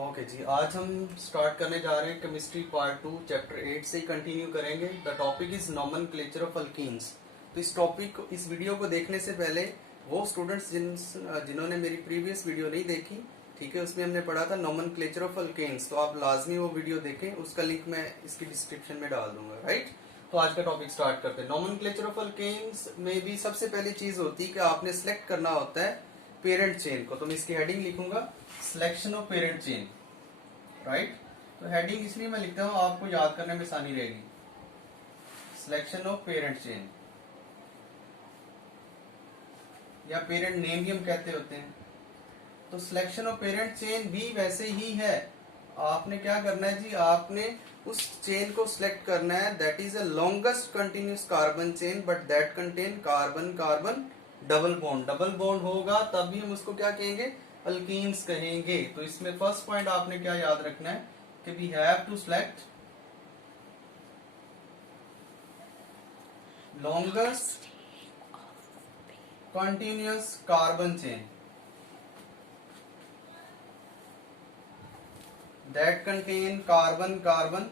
Okay जी, आज हम start करने जा रहे हैं केमिस्ट्री पार्ट 2 चैप्टर 8 से ही कंटिन्यू करेंगे। The topic is nomenclature of alkenes. तो इस वीडियो को देखने से पहले वो स्टूडेंट्स जिन्होंने मेरी प्रीवियस वीडियो नहीं देखी, ठीक है, उसमें हमने पढ़ा था नोमेनक्लेचर ऑफ अल्केन्स, तो आप लाजमी वो वीडियो देखें, उसका लिंक मैं इसकी डिस्क्रिप्शन में डाल दूंगा। राइट, तो आज का टॉपिक स्टार्ट करते हैं। नोमेनक्लेचर ऑफ अल्केन्स में भी सबसे पहली चीज होती है कि आपने सेलेक्ट करना होता है पेरेंट चेन को। तो मैं इसकी हेडिंग लिखूंगा selection of parent chain. Right, तो हेडिंग इसलिए मैं लिखता हूं आपको याद करने में आसानी रहेगी। सिलेक्शन ऑफ पेरेंट चेन या पेरेंट नेम भी हम कहते होते हैं। तो सिलेक्शन ऑफ पेरेंट चेन भी वैसे ही है। आपने क्या करना है जी, आपने उस चेन को सिलेक्ट करना है that is a longest continuous carbon chain but that contain carbon carbon double bond. Double bond होगा तब भी हम उसको क्या कहेंगे, अल्कीन्स कहेंगे। तो इसमें फर्स्ट पॉइंट आपने क्या याद रखना है कि we have to select longest continuous carbon chain that contain carbon carbon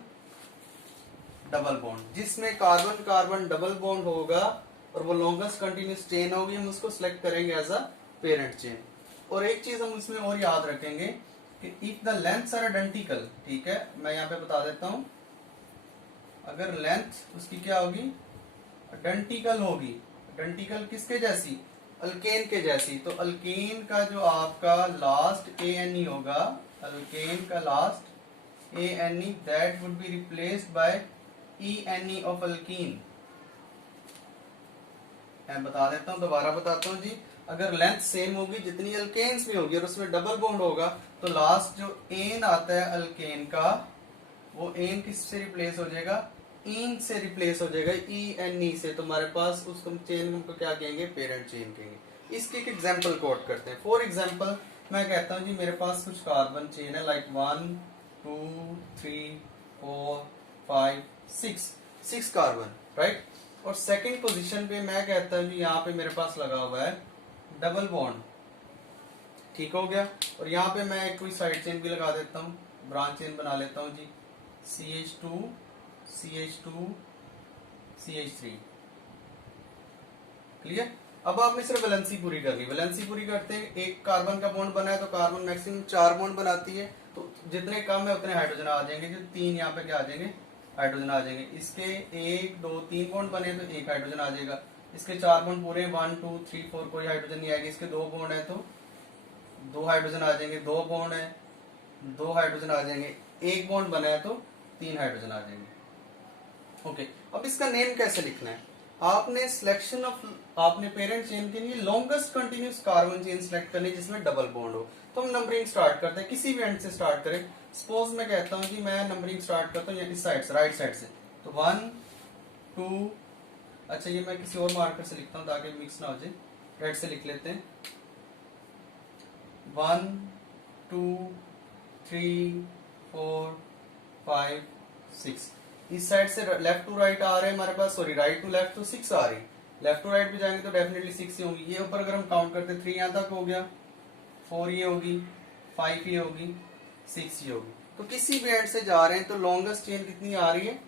double bond. जिसमें कार्बन कार्बन डबल बॉन्ड होगा और वो लॉन्गेस्ट कंटिन्यूस चेन होगी, हम उसको सिलेक्ट करेंगे एज अ पेरेंट चेन। और एक चीज हम उसमें और याद रखेंगे कि if the lengths are identical, ठीक है, मैं यहाँ पे बता देता हूं, अगर लेंथ उसकी क्या होगी, आइडेंटिकल होगी। आइडेंटिकल किसके जैसी, अल्केन के जैसी। तो अल्केन का जो आपका लास्ट ANE होगा, अल्केन का last ANE that would be replaced by ENE of alkyne. मैं बता देता हूं, दोबारा बताता हूं जी, अगर लेंथ सेम होगी जितनी अल्केन्स में होगी और उसमें डबल बॉन्ड होगा, तो लास्ट जो एन आता है अल्केन का, वो एन किससे रिप्लेस हो जाएगा, इन से रिप्लेस हो जाएगा, ENE से। तो हमारे पास उस चेन को क्या कहेंगे, पेरेंट चेन कहेंगे। इसकी एक एग्जांपल कोट करते हैं। फॉर एग्जांपल मैं कहता हूं जी मेरे पास कुछ कार्बन चेन है, लाइक 1 2 3 4 5 6 कार्बन, राइट। और सेकंड पोजीशन पे मैं कहता हूं जी यहाँ पे मेरे पास लगा हुआ है डबल बॉन्ड, ठीक हो गया। और यहाँ पे मैं कोई साइड चेन भी लगा देता हूँ, ब्रांच चेन बना लेता हूँ जी, CH2 CH2 CH3। क्लियर। अब आपने सिर्फ वैलेंसी पूरी करनी। वैलेंसी पूरी करते हैं, एक कार्बन का बॉन्ड बना है तो कार्बन मैक्सिमम 4 बॉन्ड बनाती है, तो जितने कम है उतने हाइड्रोजन आ जाएंगे। जो 3 यहाँ पे क्या आ जाएंगे, हाइड्रोजन आ जाएंगे। इसके 1 2 3 बॉन्ड बने तो 1 हाइड्रोजन आ जाएगा। इसके 4 बॉन्ड पूरे 1 2 3 4 कोई हाइड्रोजन नहीं आएगी। इसके 2 बॉन्ड है तो 2 हाइड्रोजन आ जाएंगे। 2 बॉन्ड है 2 हाइड्रोजन आ जाएंगे। 1 बॉन्ड बना है तो 3 हाइड्रोजन आ जाएंगे। ओके, अब इसका नेम कैसे लिखना है, आपने सिलेक्शन ऑफ, आपने पेरेंट चेन के लिए longest continuous carbon chain select करनी जिसमें डबल बॉन्ड हो। तो हम नंबरिंग स्टार्ट करते हैं, किसी भी एंड से स्टार्ट करें। सपोज मैं कहता हूं कि मैं नंबरिंग स्टार्ट करता हूं इस साइड से, राइट साइड से। तो 1 2, अच्छा ये मैं किसी और मार्कर से लिखता हूं ताकि मिक्स ना हो जाए। राइट से लिख लेते हैं, 1 2 3 4 5 6। इस साइड से लेफ्ट टू राइट आ रहे हैं हमारे पास, सॉरी राइट टू लेफ्ट तो 6 आ रही। लेफ्ट टू राइट भी जाएंगे तो डेफिनेटली 6 ही होंगी। ये ऊपर अगर हम काउंट करते 3 यहाँ तक हो गया, 4 ये होगी, 5 ये होगी, 6 ये होगी। तो किसी भी एंड से जा रहे हैं तो लॉन्गेस्ट चेन कितनी आ रही है,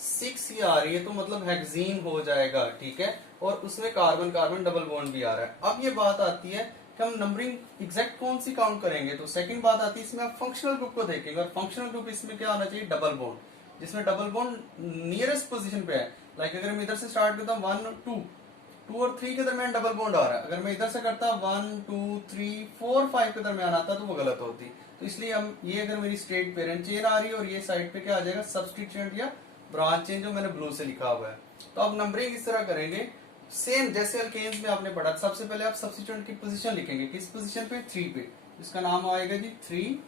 6 ही आ रही है, तो मतलब हेक्सीन हो जाएगा, ठीक है। और उसमें कार्बन कार्बन डबल बॉन्ड भी आ रहा है। अब ये बात आती है कि हम नंबरिंग एग्जैक्ट कौन सी काउंट करेंगे। तो सेकंड बात आती है, इसमें आप फंक्शनल ग्रुप को देखेंगे, और फंक्शनल ग्रुप इसमें क्या होना चाहिए, डबल बॉन्ड, जिसमें डबल बॉन्ड नियरेस्ट पोजीशन पे है। लाइक अगर मैं इधर से स्टार्ट करता हूँ 1 2 और 3 के दरमियान डबल बॉन्ड आ रहा है, अगर मैं इधर से करता 1 2 3 4 5 के दरमियान आता तो वो गलत होती। तो इसलिए हम ये, अगर मेरी स्ट्रेट पेरेंट चेन आ रही है और ये साइड पे क्या आ जाएगा, सब्सटीट्यूएंट या ब्रांच चेन, जो मैंने ब्लू से लिखा हुआ है। तो अब नंबरिंग इस तरह करेंगे, सेम जैसे अल्केन्स में आपने पढ़ा। सबसे पहले आप सब्सटीट्यूएंट की पोजीशन लिखेंगे, किस पोजीशन पे, 3 पे। इसका नाम आएगा जी 3,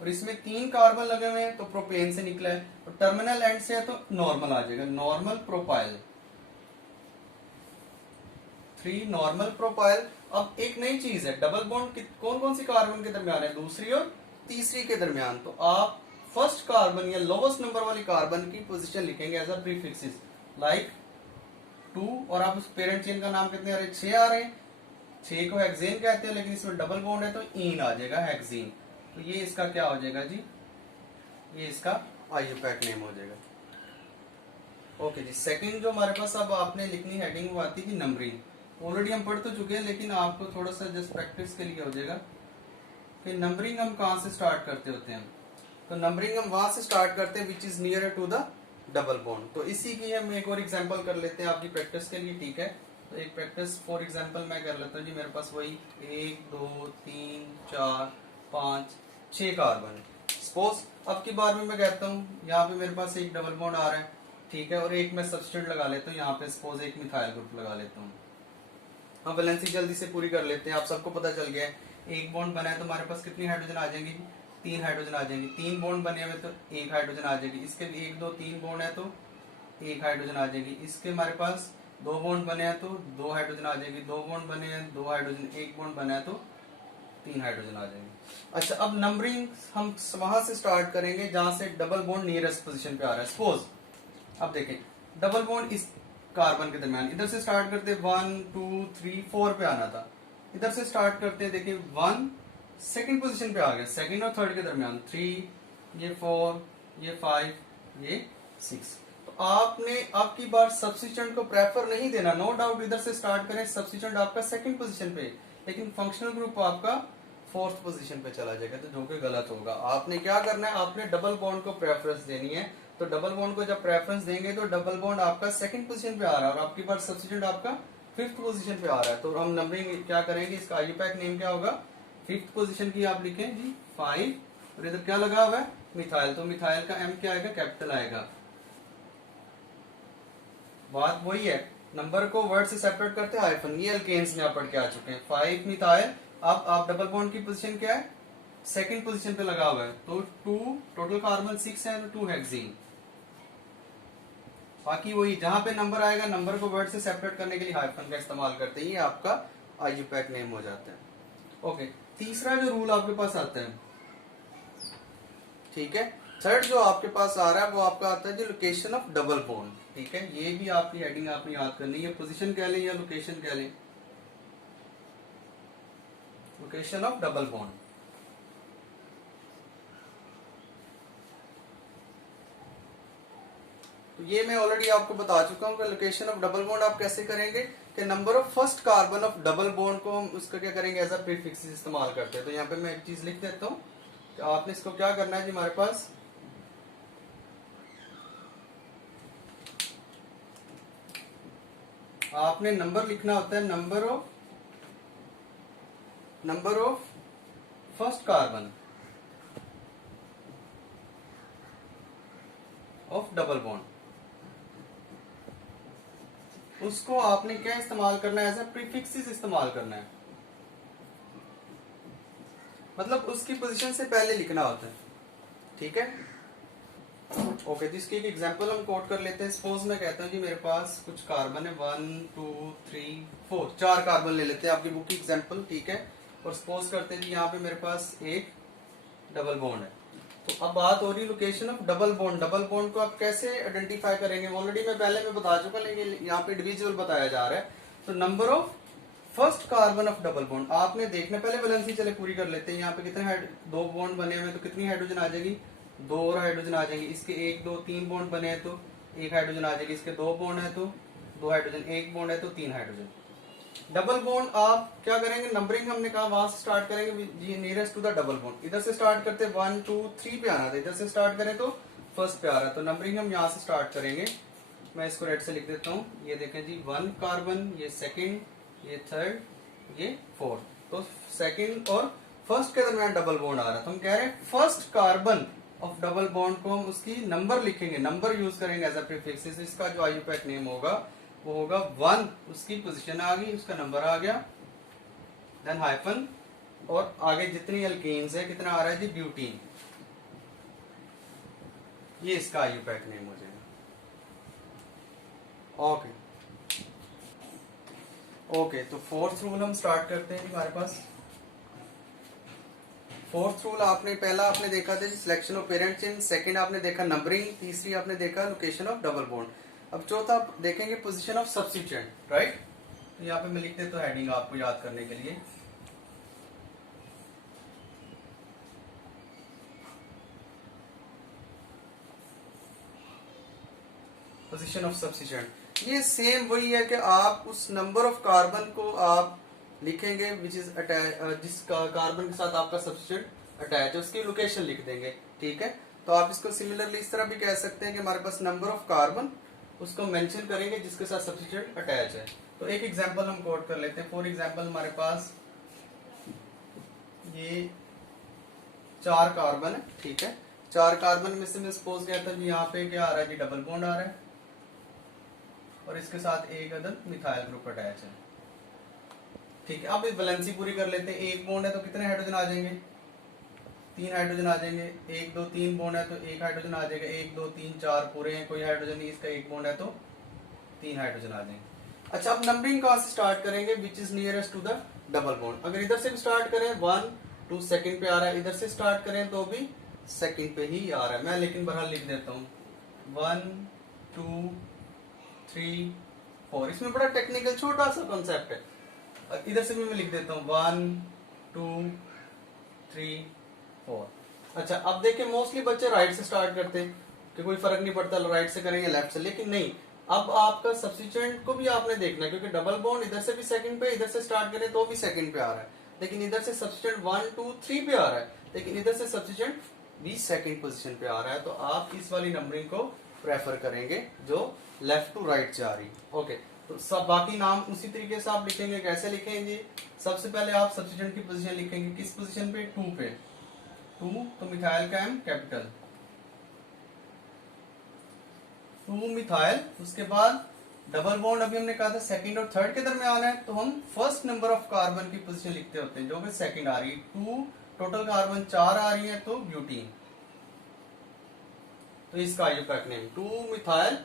और इसमें 3 कार्बन लगे हुए हैं तो प्रोपेन से निकला है, और टर्मिनल एंड से है तो नॉर्मल आ जाएगा, नॉर्मल प्रोपाइल, 3 नॉर्मल प्रोपाइल। अब एक नई चीज है, डबल बॉन्ड कौन कौन सी कार्बन के दरमियान है, दूसरी और तीसरी के दरमियान। तो आप फर्स्ट कार्बन या लोवेस्ट नंबर वाली कार्बन की पोजीशन लिखेंगे एज अ प्रीफिक्सेस, लाइक 2, और आप उस पेरेंट चेन का नाम कितने आ रहे हैं, 6 आ रहे हैं। 6 को हेक्सेन कहते हैं, लेकिन इसमें डबल बॉन्ड है तो इन आ जाएगा, हेक्सेन। तो ये इसका क्या हो जाएगा जी, ये इसका IUPAC नेम हो जाएगा। ओके जी, सेकंड जो हमारे पास अब आपने लिखनी हेडिंग वो आती थी नंबरिंग। ऑलरेडी हम पढ़ तो चुके हैं, लेकिन आपको थोड़ा सा जस्ट प्रैक्टिस के लिए हो जाएगा कि नंबरिंग हम कहाँ से स्टार्ट करते होते हैं। तो नंबरिंग हम वहां से स्टार्ट करते हैं which is near to the double bond. तो इसी की हम एक और एग्जांपल कर लेते हैं आपकी प्रैक्टिस के लिए, ठीक है। तो एक प्रैक्टिस फॉर एग्जांपल मैं कर लेता हूँ जी। मेरे पास वही 1 2 3 4 5 6 कार्बन। सपोज अब की बार में मैं कहता हूँ यहाँ पे मेरे पास एक डबल बॉन्ड आ रहा है, ठीक है, और एक मैं सब्स्टिट्यूट लगा लेता हूँ यहाँ पे, सपोज एक मिथाइल ग्रुप लगा लेता हूँ। हम वैलेंसी जल्दी से पूरी कर लेते हैं। आप सबको पता चल गया है, एक बॉन्ड बना है तो हमारे पास कितनी हाइड्रोजन आ जाएंगी, 3 हाइड्रोजन आ जाएंगी। 3 बॉन्ड बने हुए तो 1 हाइड्रोजन आ जाएगी। इसके 1 2 3 बॉन्ड है तो 1 हाइड्रोजन आ जाएगी। इसके हमारे पास 2 बॉन्ड बने हैं तो 2 हाइड्रोजन आ जाएगी। 2 बॉन्ड बने हैं 2 हाइड्रोजन, 1 बॉन्ड बना है तो 3 हाइड्रोजन आ जाएंगे। अच्छा, अब नंबरिंग हम वहां से स्टार्ट करेंगे जहां से डबल बॉन्ड नियरेस्ट पोजीशन पे आ रहा है। सपोज अब देखें, डबल बॉन्ड इस कार्बन के दरमियान, इधर से स्टार्ट करते 1 2 3 4 पे आना था, इधर से स्टार्ट करते हैं, देखिए 1 सेकंड पोजीशन पे आ गया, सेकंड और थर्ड के दरमियान 3, ये 4, ये 5, ये 6। तो आपने अब की बार सब्स्टिट्यूएंट को प्रेफर नहीं देना, नो डाउट इधर से स्टार्ट करें, सब्स्टिट्यूएंट आपका सेकंड पोजीशन पे, लेकिन फंक्शनल ग्रुप आपका 4th पोजीशन पे चला जाएगा, तो जो कि गलत होगा। आपने क्या करना है, आपने डबल बॉन्ड को प्रेफरेंस देनी है। तो डबल बॉन्ड को जब प्रेफरेंस देंगे तो डबल बॉन्ड आपका सेकंड पोजीशन पे आ रहा है और आपकी बार सब्स्टिट्यूएंट आपका 5th पोजीशन पे आ रहा है। तो हम नंबरिंग क्या करेंगे, इसका IUPAC नेम क्या होगा, 5th पोजीशन की आप लिखें जी 5, और इधर क्या लगा हुआ है, मिथाइल, तो मिथाइल का M क्या आएगा, कैपिटल आएगा। बात वही है, नंबर को वर्ड से सेपरेट करते हाइफन, ये अल्केन्स में आप पढ़ के आ चुके हैं। 5 मिथाइल, अब आप डबल बॉन्ड की पोजीशन क्या है, सेकंड पोजीशन पे लगा हुआ है, तो 2 टोटल कार्बन 6 है, 2 हेक्सीन। बाकी वही, जहां पे नंबर आएगा नंबर को वर्ड से सेपरेट करने के लिए हाइफन का इस्तेमाल करते हैं, ये आपका IUPAC नेम हो जाता है। ओके, तीसरा जो रूल आपके पास आता है, ठीक है, थर्ड जो आपके पास आ रहा है वो आपका आता है जो लोकेशन ऑफ डबल बॉन्ड, ठीक है। ये भी आपकी हेडिंग आपने याद करनी है, पोजीशन कह लें या लोकेशन कह लें, लोकेशन ऑफ डबल बॉन्ड। तो ये मैं ऑलरेडी आपको बता चुका हूं कि लोकेशन ऑफ डबल बॉन्ड आप कैसे करेंगे कि number of first carbon of double bond को हम उसका क्या करेंगे, एज अ प्रीफिक्स इस्तेमाल करते हैं। तो यहाँ पे मैं एक चीज लिख देता हूं कि आपने इसको क्या करना है जी, हमारे पास आपने नंबर लिखना होता है, number of first carbon of double bond, उसको आपने क्या इस्तेमाल करना है, एज अ प्रीफिक्स इस्तेमाल करना है, मतलब उसकी पोजीशन से पहले लिखना होता है, ठीक है। ओके, जिसकी एक एग्जांपल हम कोट कर लेते हैं। सपोज मैं कहता हूँ जी मेरे पास कुछ कार्बन है 1 2 3 4, 4 कार्बन ले लेते हैं आपकी बुक की एग्जांपल, ठीक है। और सपोज करते हैं जी यहाँ पे मेरे पास एक डबल बॉन्ड है। तो अब बात हो रही location of double bond. Double bond को आप कैसे आइडेंटिफाई करेंगे, ऑलरेडी मैं पहले में बता चुका, लेकिन यहाँ पे इंडिविजुअल बताया जा रहा है। तो number of first carbon of double bond आपने देखना, पहले वैलेंसी चले पूरी कर लेते हैं। यहाँ पे कितने 2 बॉन्ड बने हुए, तो कितनी हाइड्रोजन आ जाएगी, 2 और हाइड्रोजन आ जाएंगे। इसके 1 2 3 बॉन्ड बने हैं तो 1 हाइड्रोजन आ जाएगी। इसके 2 बॉन्ड है तो 2 हाइड्रोजन, 1 बॉन्ड है तो 3 हाइड्रोजन। डबल बॉन्ड आप क्या करेंगे, नंबरिंग हमने कहा वहां से स्टार्ट करेंगे nearest to the double bond. इधर से स्टार्ट करते 1 2 3 पे आना था, इधर से स्टार्ट करें तो फर्स्ट पे आ रहा है, तो नंबरिंग हम यहाँ से स्टार्ट करेंगे। मैं इसको रेड से लिख देता हूँ। ये देखें जी 1 कार्बन, ये सेकंड, ये थर्ड, ये फोर्थ। तो सेकंड और फर्स्ट के दरमियान डबल बॉन्ड आ रहा है, तो हम कह रहे हैं first carbon of double bond को हम उसकी नंबर लिखेंगे, नंबर यूज करेंगे एज अ प्रीफिक्स। इसका जो IUPAC नेम होगा वो होगा 1, उसकी पोजीशन आ गई, उसका नंबर आ गया, देन हाइफन, और आगे जितनी अल्केन्स है कितना आ रहा है जी, ब्यूटीन। ये इसका IUPAC नेम हो जाएगा। ओके ओके, तो फोर्थ रूल हम स्टार्ट करते हैं हमारे पास। फोर्थ रूल आपने पहला आपने देखा था selection of parent chain, second आपने देखा नंबरिंग, तीसरी आपने देखा लोकेशन ऑफ डबल बॉन्ड। अब चौथा आप देखेंगे पोजीशन ऑफ सब्स्टिट्यूएंट, राइट। तो यहाँ पे मैं लिख देता हूँ हेडिंग आपको याद करने के लिए। Position of substituent. ये सेम वही है कि आप उस नंबर ऑफ कार्बन को आप लिखेंगे विच इज अटैच, जिस कार्बन के साथ आपका सब्स्टिट्यूएंट अटैच है उसकी लोकेशन लिख देंगे, ठीक है। तो आप इसको सिमिलरली इस तरह भी कह सकते हैं कि हमारे पास नंबर ऑफ कार्बन उसको मेंशन करेंगे जिसके साथ सब्स्टिट्यूएंट अटैच है। तो एक एग्जांपल हम कोट कर लेते हैं। फॉर एग्जांपल हमारे पास ये 4 कार्बन है, ठीक है। 4 कार्बन में से मैं सपोज कहता हूँ यहाँ पे क्या आ रहा है जी, डबल बॉन्ड आ रहा है और इसके साथ एक अदद मिथाइल ग्रुप अटैच है, ठीक है। अब इस वैलेंसी पूरी कर लेते हैं। एक बॉन्ड है तो कितने हाइड्रोजन आ जाएंगे, 3 हाइड्रोजन आ जाएंगे। 1 2 3 बॉन्ड है तो 1 हाइड्रोजन आ जाएगा। 1 2 3 4 पूरे हैं, कोई हाइड्रोजन नहीं, इसका एक बॉन्ड है तो 3 हाइड्रोजन आ जाएंगे। अच्छा, अब नंबरिंग कहां से स्टार्ट करेंगे, which is nearest to the double bond. अगर इधर से भी स्टार्ट करें 1 2 सेकंड पे आ रहा है, इधर से स्टार्ट करें तो भी सेकंड पे ही आ रहा है। मैं लेकिन बहरहाल लिख देता हूँ 1 2 3 4। इसमें बड़ा टेक्निकल छोटा सा कॉन्सेप्ट है। इधर से भी मैं लिख देता हूँ 1 2 3 4। अच्छा, अब देखिए मोस्टली बच्चे राइट से स्टार्ट करते हैं कि कोई फर्क नहीं पड़ता राइट से करेंगे लेफ्ट से, लेकिन नहीं, अब आपका सब्स्टिट्यूएंट को भी आपने देखना है क्योंकि डबल बॉन्ड इधर से भी सेकंड पे, इधर से स्टार्ट करें तो भी सेकंड पे आ रहा है, लेकिन इधर से सब्स्टिट्यूएंट 1 2 3 पे आ रहा है, लेकिन इधर से सब्स्टिट्यूएंट भी सेकंड पोजीशन पे आ रहा है। तो आप इस वाली नंबरिंग को प्रेफर करेंगे जो लेफ्ट टू राइट से आ रही। ओके, तो सब बाकी नाम उसी तरीके से आप लिखेंगे। कैसे लिखेंगे, सबसे पहले आप सब्स्टिट्यूएंट की पोजीशन लिखेंगे, किस पोजीशन पे, 2 पे। 2 तो मिथाइल का एम कैपिटल, 2 मिथाइल। उसके बाद डबल बॉन्ड अभी हमने कहा था सेकंड और थर्ड के दरमियान है, तो हम फर्स्ट नंबर ऑफ कार्बन की पोजीशन लिखते होते हैं जो कि सेकंड आ रही है। 2 टोटल कार्बन 4 आ रही है तो ब्यूटीन, तो इसका आइयूपैक नेम 2 मिथाइल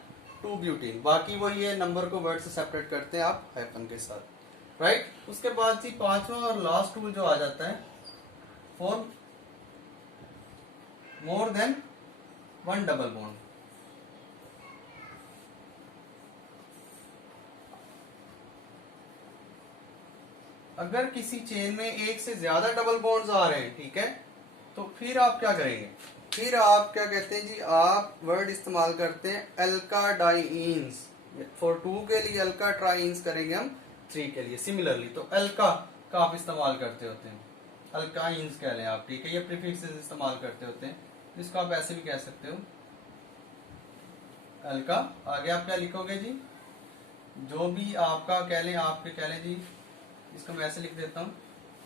2 ब्यूटीन। बाकी वो ये नंबर को वर्ड से सेपरेट करते हैं आप हाइफन के साथ, राइट। उसके बाद जी पांचवा और लास्ट रूल जो आ जाता है, for more than 1 double bond. अगर किसी चेन में एक से ज्यादा डबल बॉन्ड्स आ रहे हैं, ठीक है, तो फिर आप क्या करेंगे, फिर आप क्या कहते हैं जी, आप वर्ड इस्तेमाल करते हैं अल्काडाइंस। फॉर 2 के लिए अल्का ट्राइंस करेंगे हम 3 के लिए सिमिलरली। तो अल्का का आप इस्तेमाल करते होते हैं, अल्काइंस कह लें आप, ठीक है। ये प्रीफिक्सेस इस्तेमाल करते होते हैं, जिसको आप ऐसे भी कह सकते हो अल्का। आगे आप क्या लिखोगे जी, जो भी आपका कह लें, आपके कह लें जी, इसको मैं ऐसे लिख देता हूं।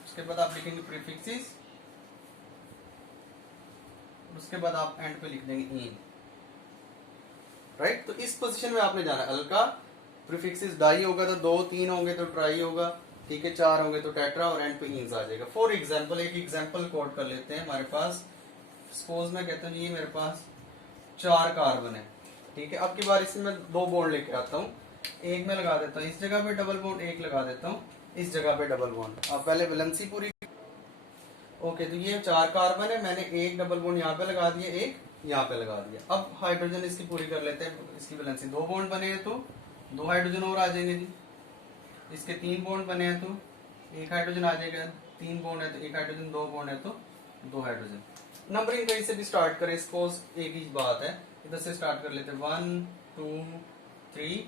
उसके बाद आप लिखेंगे प्रीफिक्सेस, उसके बाद आप एंड पे लिख देंगे इन, राइट। तो इस पोजीशन में आपने जाना है। अल्का प्रीफिक्सेस डाई होगा तो 2 3 होंगे तो ट्राई होगा, ठीक है, 4 होंगे तो टेट्रा, और एंड पे इन्स आ जाएगा। फॉर एग्जांपल एक एग्जांपल कोट कर लेते हैं। हमारे पास सपोज मैं कहता हूँ ये मेरे पास 4 कार्बन है, ठीक है। अब की बार इसमें 2 बॉन्ड लेके आता हूँ, एक में लगा देता हूँ इस जगह पे डबल बॉन्ड, एक लगा देता हूँ इस जगह पे डबल बॉन्ड। अब पहले वैलेंसी पूरी। ओके, तो ये 4 कार्बन है, मैंने एक डबल बॉन्ड यहाँ पे लगा दिया, एक यहाँ पे लगा दिया। अब हाइड्रोजन इसकी पूरी कर लेते हैं। इसकी वैलेंसी 2 बॉन्ड बने हैं तो 2 हाइड्रोजन और आ जाएंगे जी। इसके 3 बॉन्ड बने हैं तो 1 हाइड्रोजन आ जाएगा। 3 बॉन्ड है तो 1 हाइड्रोजन, 2 बॉन्ड है तो 2 हाइड्रोजन। नंबरिंग कहीं से भी स्टार्ट करें, सपोज एक ही बात है, इधर से स्टार्ट कर लेते हैं 1 2 3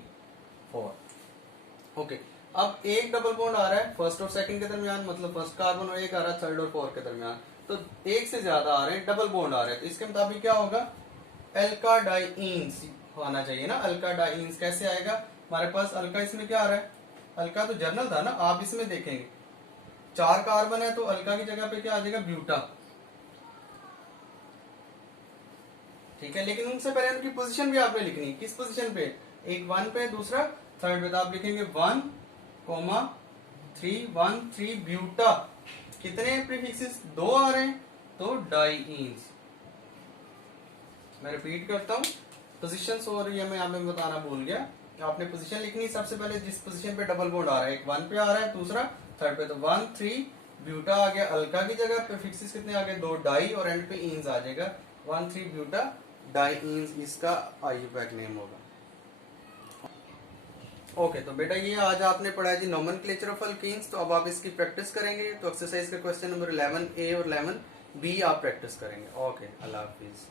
4। ओके, अब एक डबल बॉन्ड आ रहा है फर्स्ट और सेकंड के दरमियान, मतलब फर्स्ट कार्बन और एक आ रहा है थर्ड और फोर्थ के दरमियान, तो एक से ज्यादा आ रहे हैं, डबल बॉन्ड आ रहे हैं, तो इसके मुताबिक क्या होगा, अल्काडाइंस आना चाहिए ना। अल्काडाइंस कैसे आएगा, हमारे पास अल्का इसमें क्या आ रहा है, अल्का तो जर्नल था ना, आप इसमें देखेंगे 4 कार्बन है तो अल्का की जगह पे क्या आ जाएगा, ब्यूटा, ठीक है। लेकिन उनसे पहले उनकी पोजीशन भी आपने लिखनी है, किस पोजीशन पे, एक 1 पे, दूसरा थर्ड पे, तो आप लिखेंगे 1 3 1 3 ब्यूटा। कितने प्रीफिक्सेस, 2 आ रहे हैं तो डाइईन्स। मैं रिपीट करता हूं, पोजीशंस हो रही है, मैं यहाँ पे बताना भूल गया, आपने पोजीशन लिखनी सबसे पहले जिस पोजीशन पे डबल बॉन्ड आ रहा है, एक 1 पे आ रहा है, दूसरा थर्ड पे, तो 1 3 ब्यूटा आ गया, अल्का की जगह प्रीफिक्सेस कितने आ गए, 2 डाई, और एंड पे ईन्स आ जाएगा, 1 3 ब्यूटा डाइईन्स इसका आईयूपैक नेम होगा। ओके, तो बेटा ये आज आपने पढ़ा है जी नोमेनक्लेचर ऑफ अल्कीन्स। तो अब आप इसकी प्रैक्टिस करेंगे, तो एक्सरसाइज का क्वेश्चन नंबर 11A और 11B आप प्रैक्टिस करेंगे। ओके, अल्लाह हाफिज।